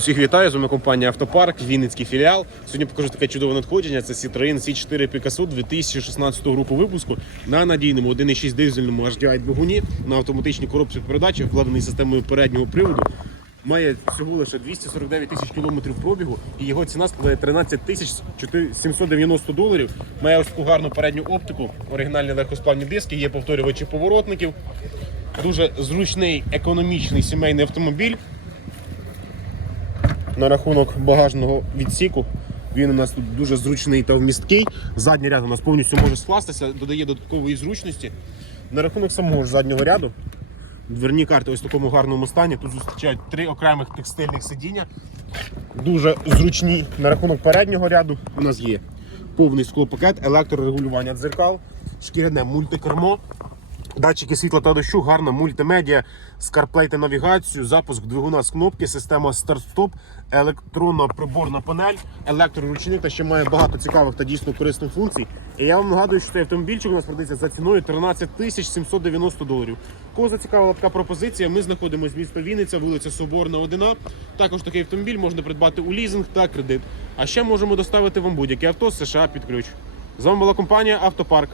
Всіх вітаю, з вами компанія Автопарк, Вінницький філіал. Сьогодні покажу таке чудове надходження. Це Citroen C4 Picasso 2016 року випуску на надійному 1.6 дизельному HDI двигуні на автоматичній коробці передачі, вкладений системою переднього приводу. Має всього лише 249 тисяч кілометрів пробігу і його ціна складає 13 тисяч 790 доларів. Має ось таку гарну передню оптику, оригінальні легкосплавні диски, є повторювачі поворотників. Дуже зручний, економічний сімейний автомобіль на рахунок багажного відсіку. Він у нас тут дуже зручний та вмісткий. Задній ряд у нас повністю може скластися, додає додаткової зручності. На рахунок самого ж заднього ряду. Дверні карти ось в такому гарному стані. Тут зустрічають три окремих текстильних сидіння. Дуже зручні. На рахунок переднього ряду у нас є повний склопакет, електрорегулювання дзеркал, шкіряне мультикермо, Датчики світла та дощу, гарна мультимедіа, CarPlay та навігацію, запуск двигуна з кнопки, система старт-стоп, електронна приборна панель, електроручник та ще має багато цікавих та дійсно корисних функцій. І я вам нагадую, що цей автомобільчик у нас продається за ціною 13 тисяч 790 доларів. Кого зацікавила така пропозиція, ми знаходимося в місто Вінниця, вулиця Соборна, 1. Також такий автомобіль можна придбати у лізинг та кредит. А ще можемо доставити вам будь-яке авто з США під ключ. З вами була компанія Автопарк.